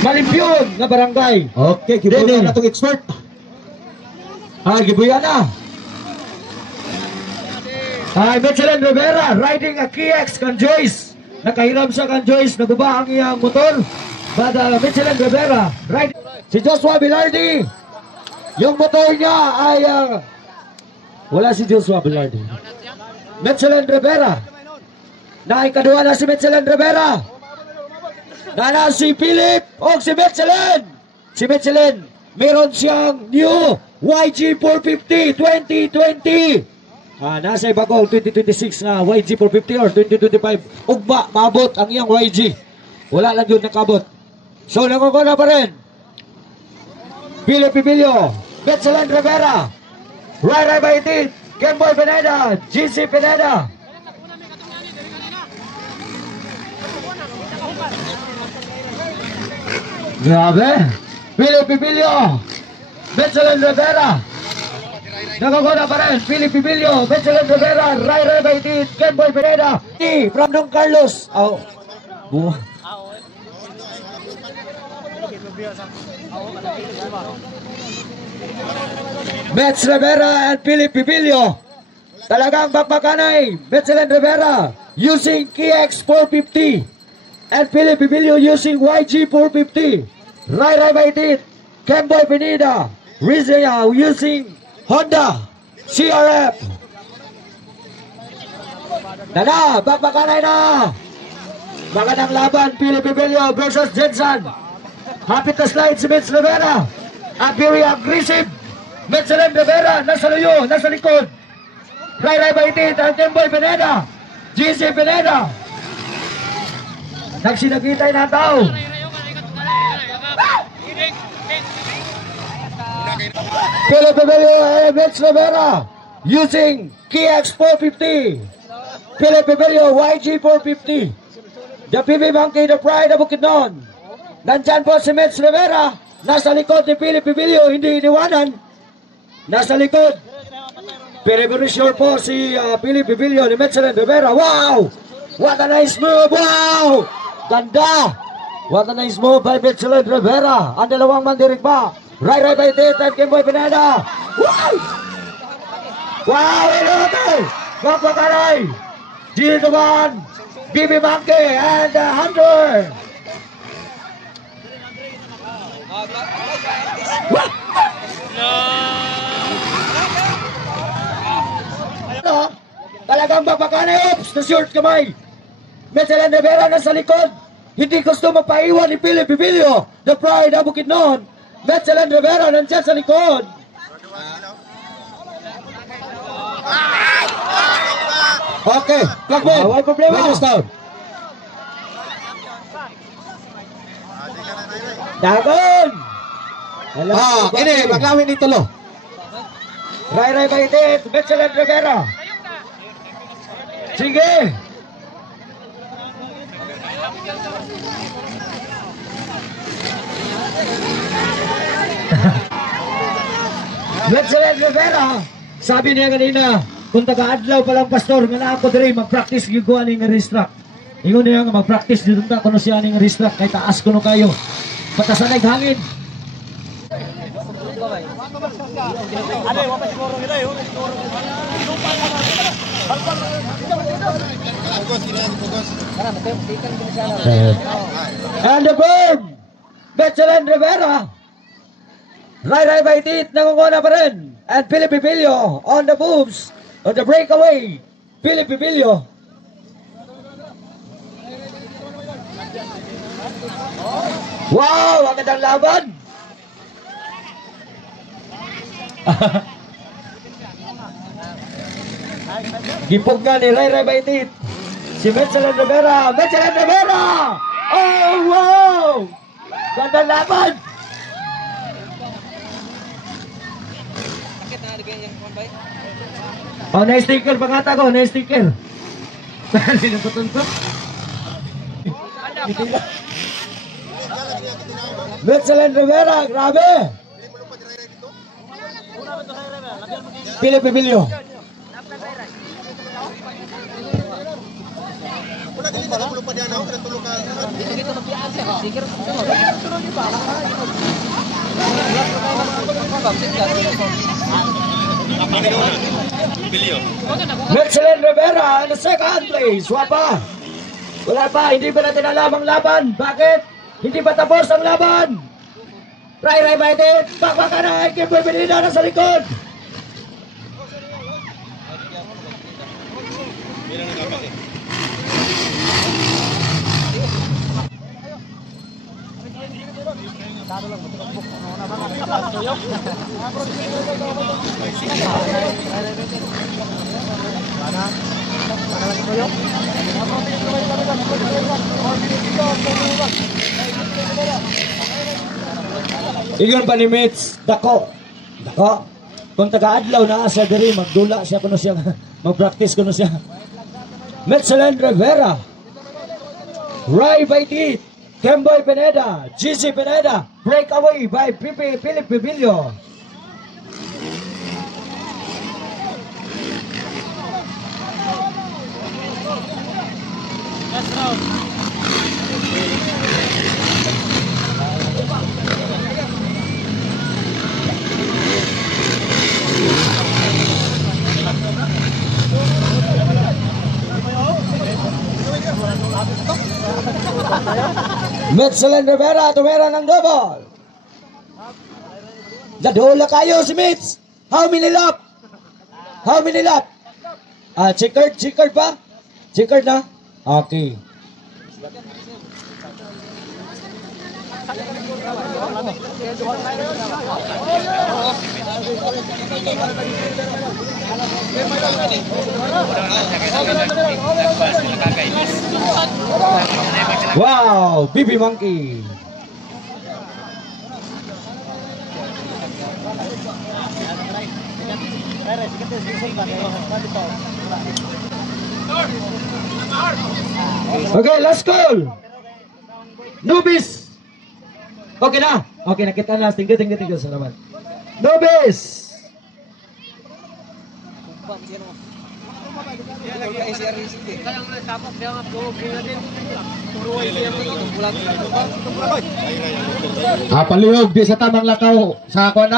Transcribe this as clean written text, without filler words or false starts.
Malimpyon na barangay. Okay, gibuyan na itong expert. Gibuyan na. Michelin Rivera riding a KX kan Joyce. Nakahiram siya kan Joyce, naguba ang iyang motor. But Michelin Rivera riding. Si Joshua Bilardi, yung motor niya ay wala si Joshua Bilardi. Michelin Rivera. Naikaduha na si Michelin Rivera. Nana si Philip o si Michelin. Si Michelin, meron siyang new YG 450 2020. Nasa bagong 2026 na YG 450 or 2025. Ugba, maabot ang iyang YG. Wala lang yun nakabot. So, nangunguna pa rin. Philip Pibilio, Michelin Rivera, Rai Baitit, Kenboy Pineda, GC Pineda. Grabe. Philip Pibilio, Michelin Rivera. Nakakuna pa rin, Philip Pibilio, Michelin Rivera, Rai Baitit, Kenboy Pineda. From Don Carlos. Mets Rivera and Philip Pibilio. Talagang bakbakanay. Michelin Rivera using KX 450 and Philip Pibilio using YG 450. Rai Baitit, Kenboy Pineda, Rizia using Honda CRF. Bakbakanay na. Magandang laban, Philip Pibilio versus Jensen. Happy to slide si Mets Rivera. Very aggressive. Michelin Rivera, nasa luyo, nasa likod. Rai Baitit ang Kenboy Pineda. GC Pineda. Nagsinagitay na tao. Philip Pibilio and Mets Rivera using KX 450. Philip Pibilio YG 450. The PB Monkey, the pride of Bukidnon. Nandyan po si Mets Rivera. Nasa likod ni Philip Pibilio, hindi iniwanan. Nasa likod. Very sure po si Philip Pibilio ni Michelin Rivera. Wow! What a nice move! Wow! Ganda! What a nice move by Michelin Rivera. Ang dalawang mandirigma. Rai Baitit and Kenboy Pineda. Wow! Wow! Inote! Magpakaray! G1, BB Monkey and Hunter. Talagang babakanay. Oops, na short kamay. Michelin Rivera nasa likod. Hindi gusto magpaiwan ni Philip Pibilio, the pride of Bukidnon. Michelin Rivera nandiyan sa likod. Okay, plug mo. Wala problema. Dagon! Ini, maglawin dito lo. Rai Baitit, Michelin Rivera. Sige! Michelin Rivera, sabi niya kanina, kung taga-adlaw palang pastor, nga na ako diri mag-practice giguan ng restrack. Ingon niya nga mag-practice dito ta kuno siya ning restrack kay taas kuno kayo. Patasanay hangin. And the bird, Michelin Rivera. Rai Baitit nangunguna pa rin. And Philip Pibilio on the moves, on the breakaway. Philip Pibilio. Wow, ang gandang laban. Gipog nga ni Rai Baitit. Si Michelin Rivera. Michelin Rivera! Oh, wow! Gandang laban. Oh, na-sticker pa kata ko, na-sticker. Hindi na patuntok. Michelin Rivera, grabe! Philip Pibilio. Michelin Rivera in the second place. Wala pa, hindi pa natin alam ang laban. Bakit? Hindi pa tapos ang laban. Ray Maite, bakbakan na, Kimboy Benida na sa likod. Iyon pa ni Mitch, dako. Kung taga-adlaw na siya diri, magdula siya kuno siya, mag-practice kuno siya. Michelin Rivera, Ray Baiti, Kemboy Pineda, GC Pineda, breakaway by Pipi Philip Pibilio. Michelin Rivera, tumera ng double. Dadula kayo si Mitch. How many lap? Checkered pa? Checkered na? Okay. Wow, BB Monkey. Okay, last call. Nubis. Okay na. Okay, nakita na. Tinggal. Salamat. Nubis. Palihog di sa tamang lakaw sa kuan